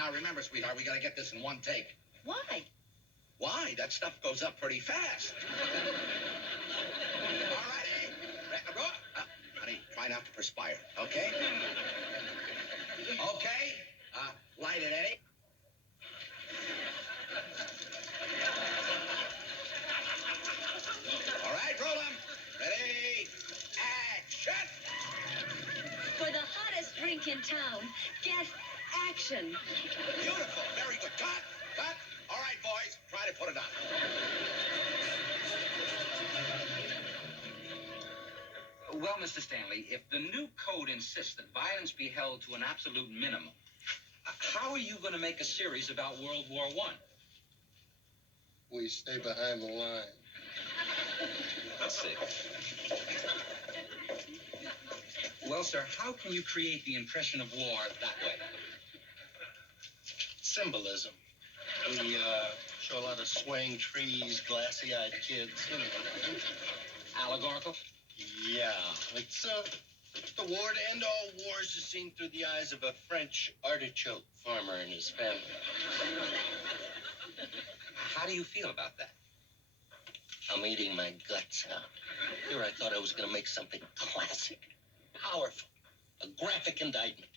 Now, remember, sweetheart, we got to get this in one take. Why? Why? That stuff goes up pretty fast. All righty. Honey, try not to perspire, okay? Okay. Light it, Eddie. All right, roll 'em. Ready? Action! For the hottest drink in town, get action. Beautiful. Very good. Cut. Cut. All right, boys. Try to put it on. Well, Mr. Stanley, if the new code insists that violence be held to an absolute minimum, how are you going to make a series about World War I? We stay behind the line. Let's see. Well, sir, how can you create the impression of war that way? Symbolism. We show a lot of swaying trees, glassy-eyed kids. Allegorical? Yeah, it's the war to end all wars is seen through the eyes of a French artichoke farmer and his family. How do you feel about that? I'm eating my guts out. Here I thought I was going to make something classic, powerful, a graphic indictment.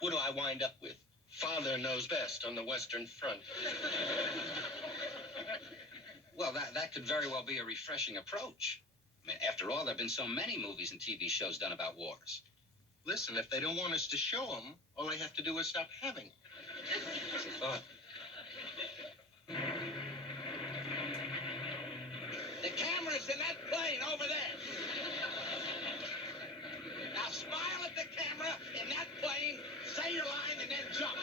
What do I wind up with? Father knows best on the Western Front. Well, that could very well be a refreshing approach. I mean, after all, there have been so many movies and TV shows done about wars. Listen, if they don't want us to show them, all I have to do is stop having them. That's a thought. The camera's in that plane over there. Now smile at the camera in that plane, say your line, and then jump.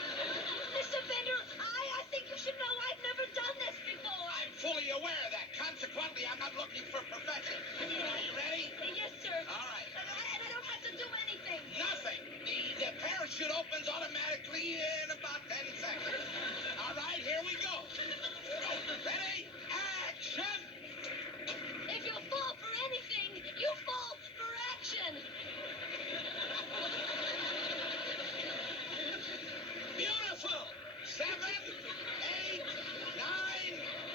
Mr. Bender, I think you should know I've never done this before. I'm fully aware of that. Consequently, I'm not looking for perfection. Are you ready? Yes, sir. All right. And I don't have to do anything. Nothing. The parachute opens automatically in about 10 seconds. All right, here we go. Ready? Action! If you fall for anything, you fall for action. Beautiful. 7, 8, 9,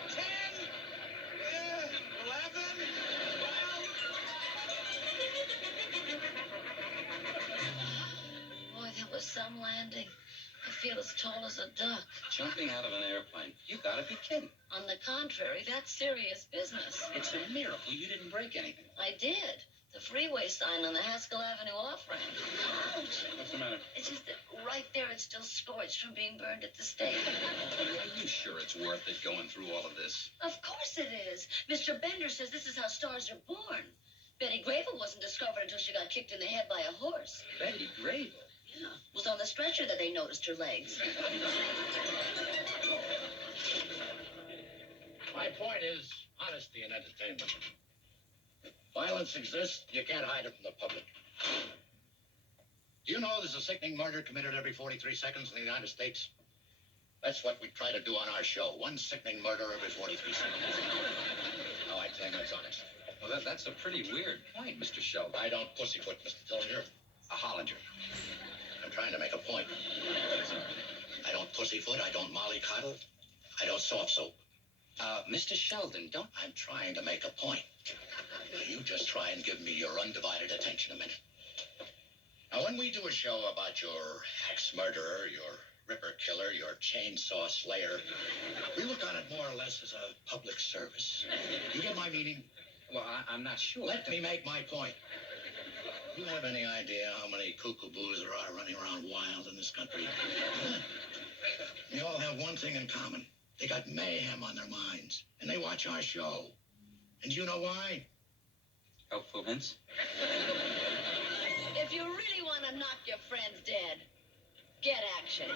10, 11, 12. Boy, that was some landing. I feel as tall as a duck. Jumping out of an airplane. You gotta be kidding. On the contrary, that's serious business. It's a miracle you didn't break anything. I did. The freeway sign on the Haskell Avenue off-ramp. Ouch! What's the matter? It's just that right there it's still scorched from being burned at the stake. Are you sure it's worth it going through all of this? Of course it is. Mr. Bender says this is how stars are born. Betty Grable wasn't discovered until she got kicked in the head by a horse. Betty Grable? Yeah. It was on the stretcher that they noticed her legs. My point is honesty in entertainment. If violence exists, you can't hide it from the public. Do you know there's a sickening murder committed every 43 seconds in the United States? That's what we try to do on our show. One sickening murder every 43 seconds. Oh, I think that's honest. Well, that's a pretty weird point, Mr. Sheldon. I don't pussyfoot, Mr. Tillinger. A Hollinger. I'm trying to make a point. I don't pussyfoot, I don't mollycoddle, I don't soft soap. Mr. Sheldon, don't... I'm trying to make a point. Now, you just try and give me your undivided attention a minute. Now, when we do a show about your axe murderer, your ripper killer, your chainsaw slayer, we look on it more or less as a public service. You get my meaning? Well, I'm not sure. Let me make my point. Do you have any idea how many kookaboos there are running around wild in this country? They all have one thing in common. They got mayhem on their minds, and they watch our show. And you know why? Helpful hints? If you really want to knock your friends dead, get action.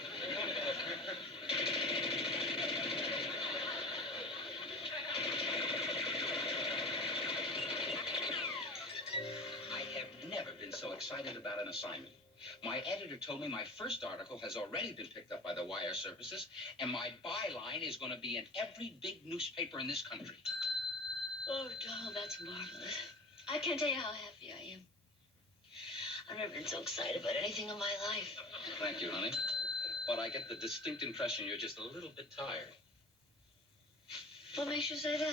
I have never been so excited about an assignment. My editor told me my first article has already been picked up by the wire services, and my byline is going to be in every big newspaper in this country. Oh, Donald, that's marvelous. I can't tell you how happy I am. I've never been so excited about anything in my life. Thank you, honey. But I get the distinct impression you're just a little bit tired. What makes you say that?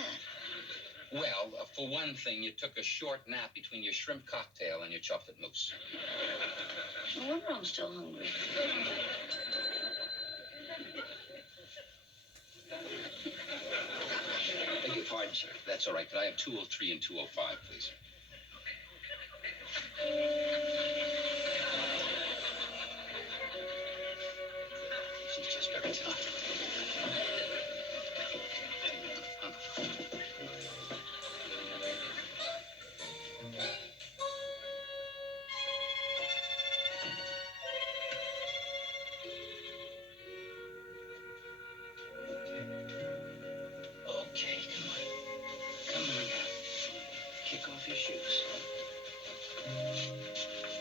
Well, for one thing, you took a short nap between your shrimp cocktail and your chocolate mousse. No wonder I'm still hungry. Beg your pardon, sir. That's all right. Could I have 203 and 205, please? She's just very tough. Okay, come on. Come on now. Kick off your shoes.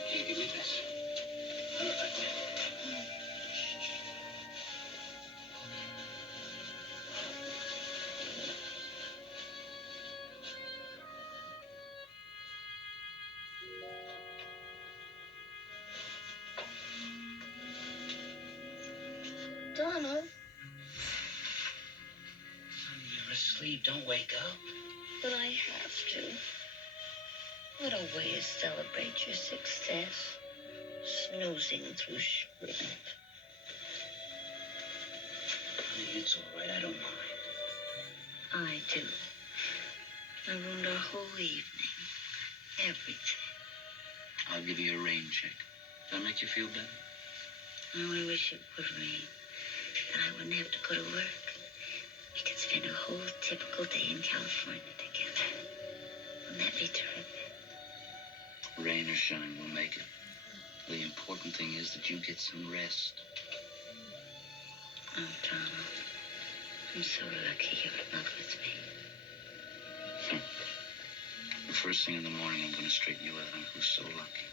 Here, give me this. All right. Donald, You're asleep. Don't wake up. but I have to. What a way to celebrate your success. Snoozing through shrimp. It's all right. I don't mind. I do. I ruined our whole evening. Everything. I'll give you a rain check. Does that make you feel better? I only wish it would rain. Then I wouldn't have to go to work. We could spend a whole typical day in California together. Wouldn't that be terrific? Rain or shine, we'll make it. The important thing is that you get some rest. Oh, Donald. I'm so lucky you're in love with me. The first thing in the morning, I'm going to straighten you out on who's so lucky.